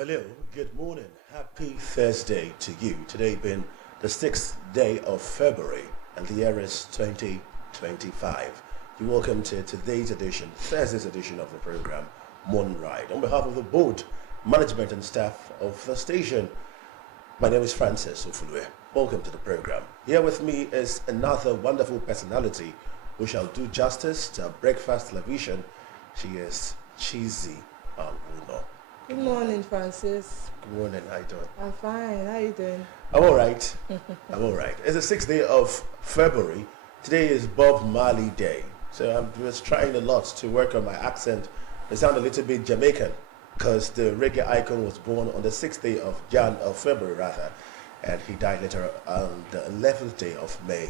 Hello, good morning. Happy Thursday to you. Today being the 6th day of February and the year is 2025. You're welcome to today's edition, Thursday's edition of the program, Morning Ride. On behalf of the board, management and staff of the station, my name is Francis Ofulue. Welcome to the program. Here with me is another wonderful personality who shall do justice to breakfast television. She is Cheesy Anguno. Good morning, Francis. Good morning, how you doing? I'm fine. How you doing? I'm all right. I'm all right. It's the 6th day of February. Today is Bob Marley Day. So I'm just trying a lot to work on my accent. I sound a little bit Jamaican because the reggae icon was born on the 6th day of February rather, and he died later on the 11th day of May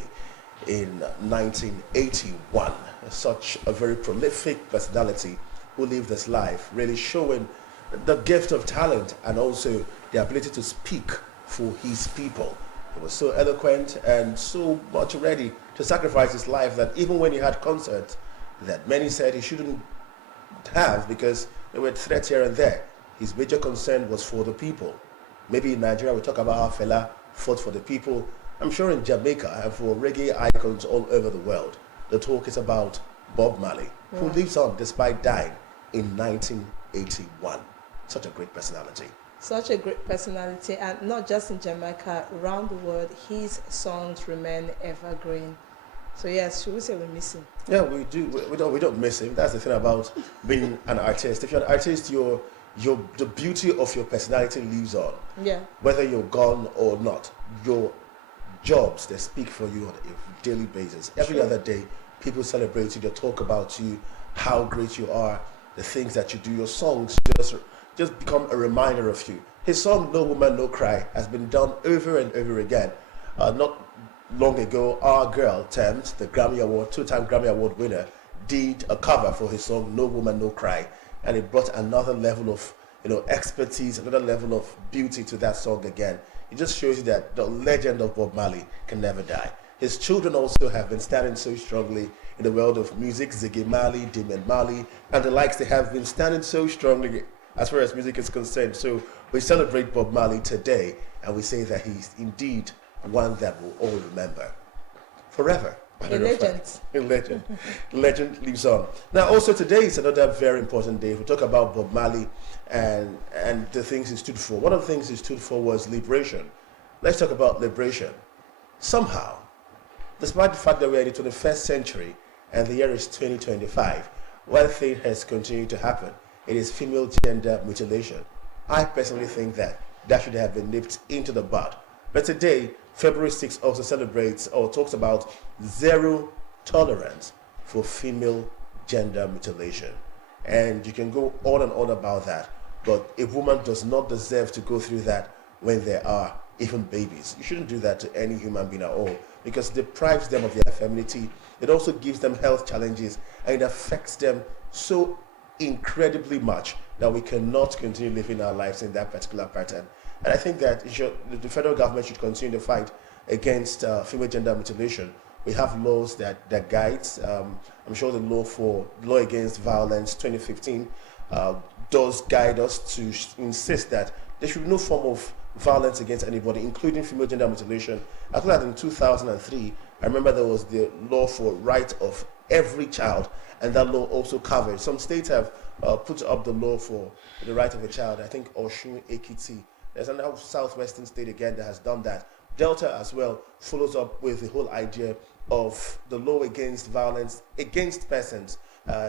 in 1981. Such a very prolific personality who lived his life, really showing the gift of talent and also the ability to speak for his people. He was so eloquent and so much ready to sacrifice his life that even when he had concerts that many said he shouldn't have because there were threats here and there, his major concern was for the people. Maybe in Nigeria we talk about how Fela fought for the people. I'm sure in Jamaica and for reggae icons all over the world, the talk is about Bob Marley, who lives on despite dying in 1981. Such a great personality. Such a great personality, and not just in Jamaica, around the world, his songs remain evergreen. So yes, should we say we miss him? Yeah, we do. We don't miss him. That's the thing about being an artist. If you're an artist, the beauty of your personality lives on. Yeah. Whether you're gone or not, your jobs, they speak for you on a daily basis. Every Sure. other day, people celebrate you. They talk about you, how great you are, the things that you do. Your songs just become a reminder of you. His song "No Woman, No Cry" has been done over and over again. Not long ago, our girl Thames, the Grammy Award, two-time Grammy Award winner, did a cover for his song "No Woman, No Cry," and it brought another level of expertise, another level of beauty to that song again. It just shows you that the legend of Bob Marley can never die. His children also have been standing so strongly in the world of music. Ziggy Marley, Damian Marley, and the likes. They have been standing so strongly as far as music is concerned. So we celebrate Bob Marley today, and we say that he's indeed one that we'll all remember forever. A legend. A legend. Legend lives on. Now, also today is another very important day. We talk about Bob Marley and the things he stood for. One of the things he stood for was liberation. Let's talk about liberation. Somehow, despite the fact that we are in the 21st century and the year is 2025, one thing has continued to happen. It is female gender mutilation. I personally think that should have been nipped into the bud. But today, February 6th also celebrates or talks about zero tolerance for female gender mutilation. And you can go on and on about that, but a woman does not deserve to go through that when there are even babies. You shouldn't do that to any human being at all because it deprives them of their femininity. It also gives them health challenges and it affects them so incredibly much that we cannot continue living our lives in that particular pattern. And I think that the federal government should continue to fight against female gender mutilation. We have laws that guides. I'm sure the law against violence 2015 does guide us to insist that there should be no form of violence against anybody, including female gender mutilation. I think that in 2003, I remember there was the law for right of every child, and that law also covered. Some states have put up the law for the right of a child. I think Osun, Ekiti. There's another southwestern state again that has done that. Delta as well follows up with the whole idea of the law against violence against persons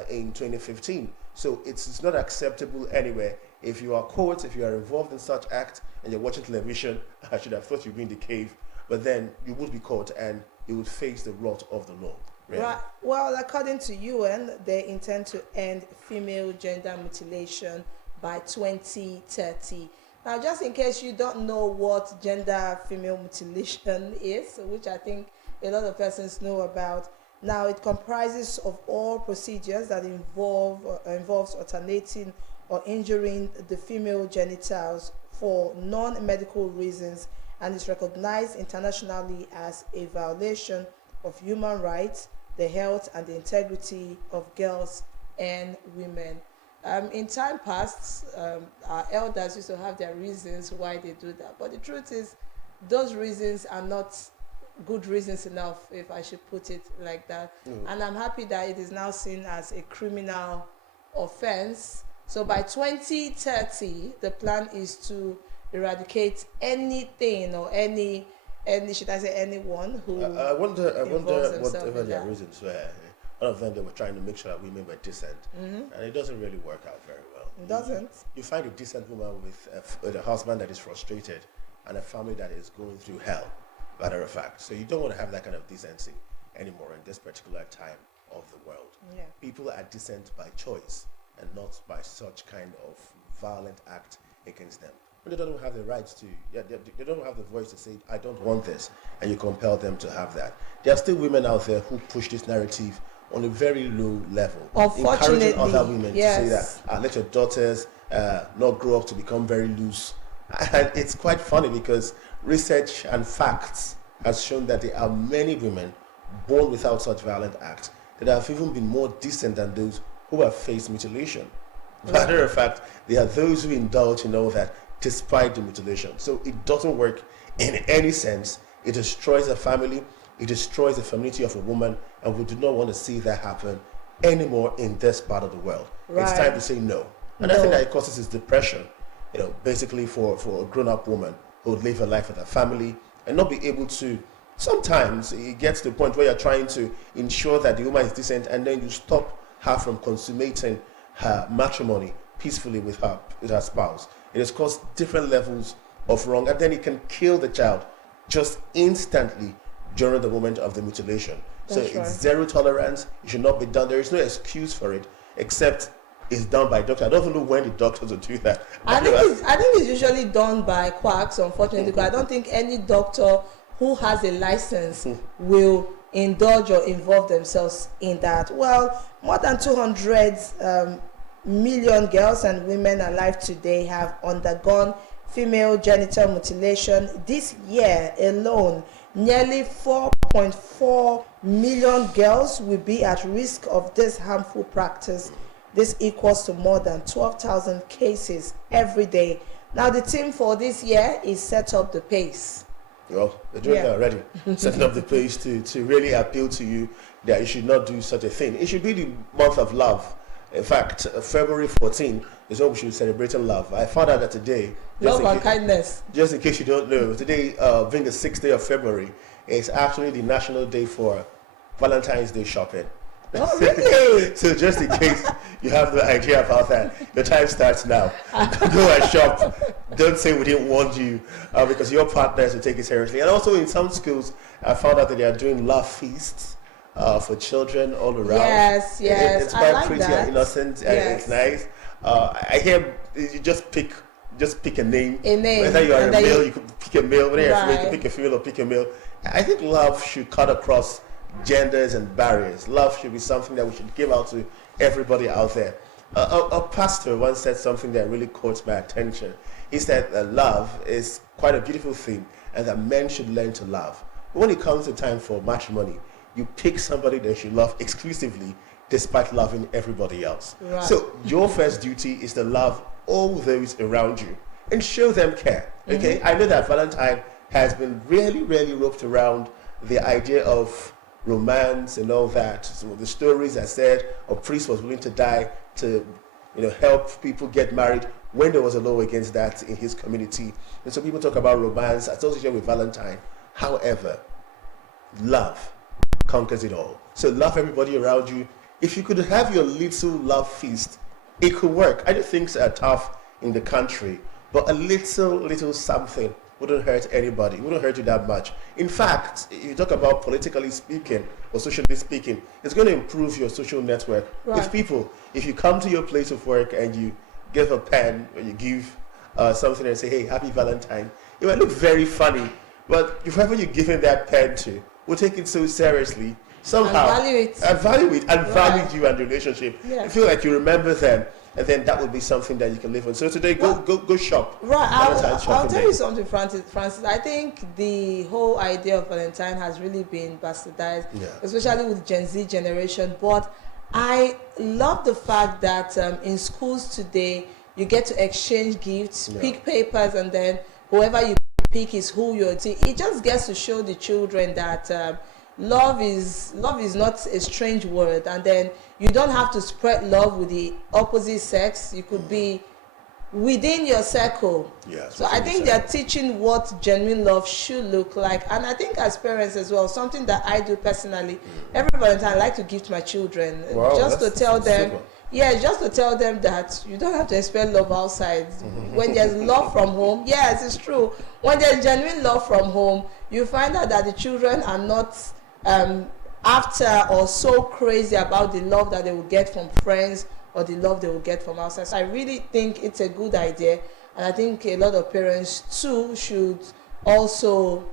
in 2015. So it's not acceptable anywhere. If you are caught, if you are involved in such act and you're watching television, I should have thought you'd be in the cave, but then you would be caught and you would face the wrath of the law. Really. Right. Well, according to UN, they intend to end female gender mutilation by 2030. Now, just in case you don't know what gender female mutilation is, which I think a lot of persons know about, now it comprises of all procedures that involves alternating or injuring the female genitals for non-medical reasons and is recognized internationally as a violation of human rights, the health and the integrity of girls and women. In time past, our elders used to have their reasons why they do that. But the truth is, those reasons are not good reasons enough, if I should put it like that. And I'm happy that it is now seen as a criminal offense. So by 2030, the plan is to eradicate anything or any should I say anyone who I wonder themselves whatever in their that. reasons were. One of them, they were trying to make sure that women were decent, and it doesn't really work out very well. It doesn't. You find a decent woman with a husband that is frustrated and a family that is going through hell, matter of fact. So you don't want to have that kind of decency anymore in this particular time of the world. Yeah. People are decent by choice and not by such kind of violent act against them. But they don't have the rights to, they don't have the voice to say, I don't want this, and you compel them to have that. There are still women out there who push this narrative on a very low level, Unfortunately, encouraging other women yes. to say that, let your daughters not grow up to become very loose. And it's quite funny because research and facts has shown that there are many women born without such violent acts that have even been more decent than those who have faced mutilation. Matter of fact, there are those who indulge in all that despite the mutilation. So it doesn't work in any sense. It destroys a family, it destroys the femininity of a woman, and we do not want to see that happen anymore in this part of the world. Right. It's time to say no. And I think that it causes is depression, basically for a grown-up woman who would live her life with her family and not be able to. Sometimes it gets to the point where you're trying to ensure that the woman is decent, and then you stop her from consummating her matrimony peacefully with her spouse. It has caused different levels of wrong, and then it can kill the child just instantly during the moment of the mutilation. So it's zero tolerance. It should not be done. There is no excuse for it except it's done by doctor. I don't even know when the doctors will do that. I think it's usually done by quacks, unfortunately, because I don't think any doctor who has a license will indulge or involve themselves in that. Well, more than 200 million girls and women alive today have undergone female genital mutilation. This year alone, nearly 4.4 million girls will be at risk of this harmful practice. This equals to more than 12,000 cases every day. Now, the team for this year is Set Up the Pace. Well, they're doing that already. Setting up the pace to really appeal to you that you should not do such a thing. It should be the month of love. In fact, February 14 is when we should be celebrating love. I found out that today, Love and kindness. Just in case you don't know, today, being the 6th day of February, is actually the national day for Valentine's Day shopping. Oh, really? So just in case you have no idea about that, your time starts now. Go and shop. Don't say we didn't warn you, because your partners will take it seriously. And also in some schools, I found out that they are doing love feasts for children all around. Yes. It's quite like pretty that. and innocent, and it's nice. I hear you just pick a name. Whether you are a male, you could pick a male. Whether you're a female, you could pick a female or pick a male. I think love should cut across genders and barriers. Love should be something that we should give out to everybody out there. A pastor once said something that really caught my attention. He said that love is quite a beautiful thing and that men should learn to love. But when it comes to time for matrimony, you pick somebody that you love exclusively despite loving everybody else. Right. So your first duty is to love all those around you and show them care. Okay, I know that Valentine has been really roped around the idea of romance and all that. So the stories that said a priest was willing to die to help people get married when there was a law against that in his community. And so people talk about romance associated with Valentine. However, love conquers it all. So love everybody around you. If you could have your little love feast, it could work. I know things are tough in the country, but a little something wouldn't hurt anybody. It wouldn't hurt you that much. In fact, if you talk about politically speaking or socially speaking, it's going to improve your social network with people. If you come to your place of work and you give a pen or you give something and say, hey, happy Valentine, it might look very funny, but whoever you're giving that pen to will take it so seriously somehow. And value it and value you and the relationship. Yeah. You feel like you remember them. And then that would be something that you can live on. So today, go shop. Right, I'll tell you something, Francis. I think the whole idea of Valentine has really been bastardized, especially with Gen Z generation. But I love the fact that in schools today, you get to exchange gifts, pick papers, and then whoever you pick is who you're. See, it just gets to show the children that love is not a strange word, and then you don't have to spread love with the opposite sex. You could be within your circle. Yes. So I think they're teaching what genuine love should look like. And I think as parents as well, something that I do personally, every Valentine I like to give to my children. Wow, just to tell them, super. just to tell them that you don't have to expect love outside. When there's love from home, yes, it's true. When there's genuine love from home, you find out that the children are not after or so crazy about the love that they will get from friends or the love they will get from outside. So I really think it's a good idea, and I think a lot of parents too should also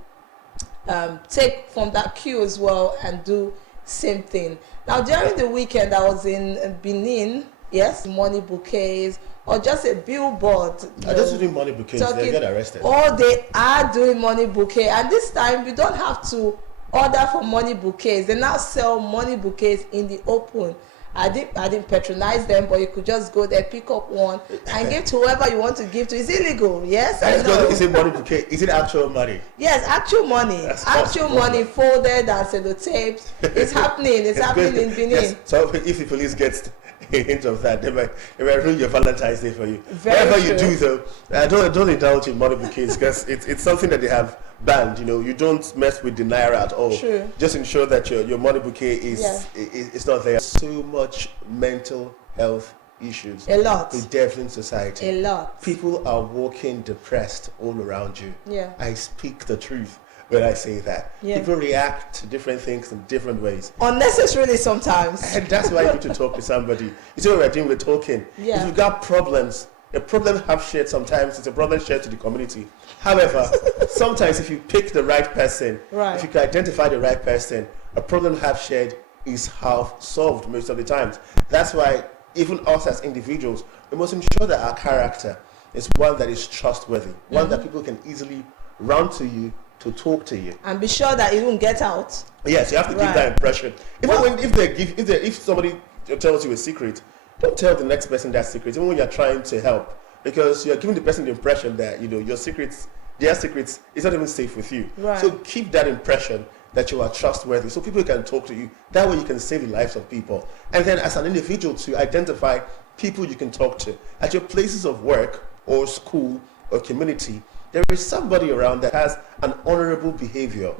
take from that cue as well and do same thing. Now during the weekend I was in Benin, yes, money bouquets or just a billboard. I just doing money bouquets, they get arrested. Oh, they are doing money bouquet, and this time you don't have to order for money bouquets. They now sell money bouquets in the open. I didn't patronize them, but you could just go there, pick up one, and give to whoever you want to give to. It's illegal, yes? I know. Is it money bouquet? Is it actual money? Yes, actual money. That's actual possible. money folded and sellotaped. It's happening. It's happening in Benin. Yes. So if the police gets a hint of that, they might ruin your Valentine's Day for you. Very Whatever you true. do, though, don't indulge in money bouquets because it's something that they have banned. You know, you don't mess with the naira at all. True. Just ensure that your money bouquet is not there. So much mental health issues. A lot. In Devlin society. A lot. People are walking depressed all around you. Yeah. I speak the truth when I say that. Yeah. People react to different things in different ways. Unnecessarily sometimes. And that's why you need to talk to somebody. You see what we're doing? We're talking. Yeah. If you've got problems, a problem half shared sometimes, it's a problem shared to the community. However, sometimes if you pick the right person, Right. if you can identify the right person, a problem half shared is half solved most of the times. That's why even us as individuals, we must ensure that our character is one that is trustworthy, one that people can easily run to you to talk to you. And be sure that it won't get out. Yes, you have to give Right. that impression. Even if somebody tells you a secret, don't tell the next person that secret, even when you're trying to help, because you're giving the person the impression that your secrets, their secrets, is not even safe with you. Right. So keep that impression that you are trustworthy, so people can talk to you. That way, you can save the lives of people. And then, as an individual, to identify people you can talk to at your places of work or school or community. There is somebody around that has an honorable behavior.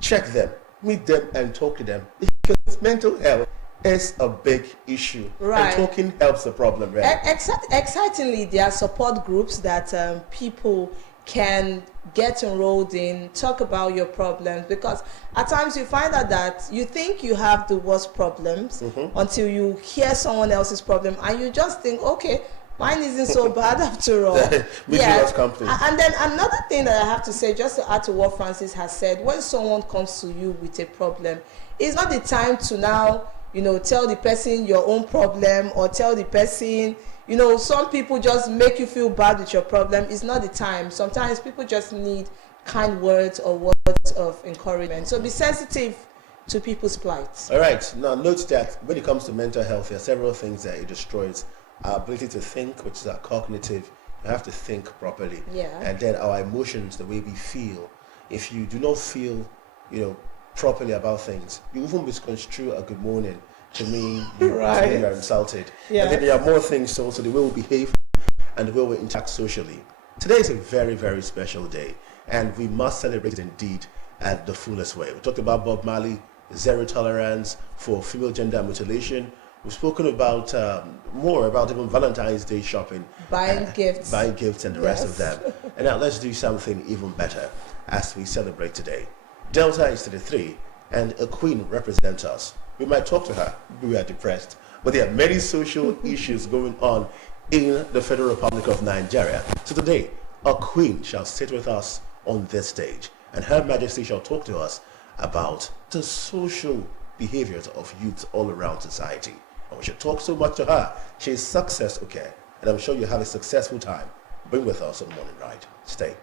Check them, meet them, and talk to them, because mental health is a big issue. Right. And talking helps the problem, right? Excitingly, there are support groups that people can get enrolled in, talk about your problems, because at times you find out that you think you have the worst problems until you hear someone else's problem and you just think, okay, mine isn't so bad after all. Lost company. And then another thing that I have to say, just to add to what Francis has said, when someone comes to you with a problem, it's not the time to now, tell the person your own problem, or tell the person, some people just make you feel bad with your problem. It's not the time. Sometimes people just need kind words or words of encouragement. So be sensitive to people's plight. All right. Now, note that when it comes to mental health, there are several things that it destroys. Our ability to think, which is our cognitive. You have to think properly. Yeah. And then our emotions, the way we feel. If you do not feel, properly about things, you even misconstrue a good morning to mean you Right. are insulted. Yeah. And then there are more things also, the way we behave and the way we interact socially. Today is a very, very special day, and we must celebrate it indeed at the fullest way. We talked about Bob Marley, zero tolerance for female gender mutilation. We've spoken about more about even Valentine's Day shopping, Buying gifts. and the rest of Yes. them. And now let's do something even better as we celebrate today. Delta is to the 3, and a queen represents us. We might talk to her if we are depressed, but there are many social issues going on in the Federal Republic of Nigeria. So today, a queen shall sit with us on this stage, and Her Majesty shall talk to us about the social behaviors of youth all around society. And we should talk so much to her. She is success, okay, and I'm sure you have a successful time. Bring with us on Morning Ride. Stay.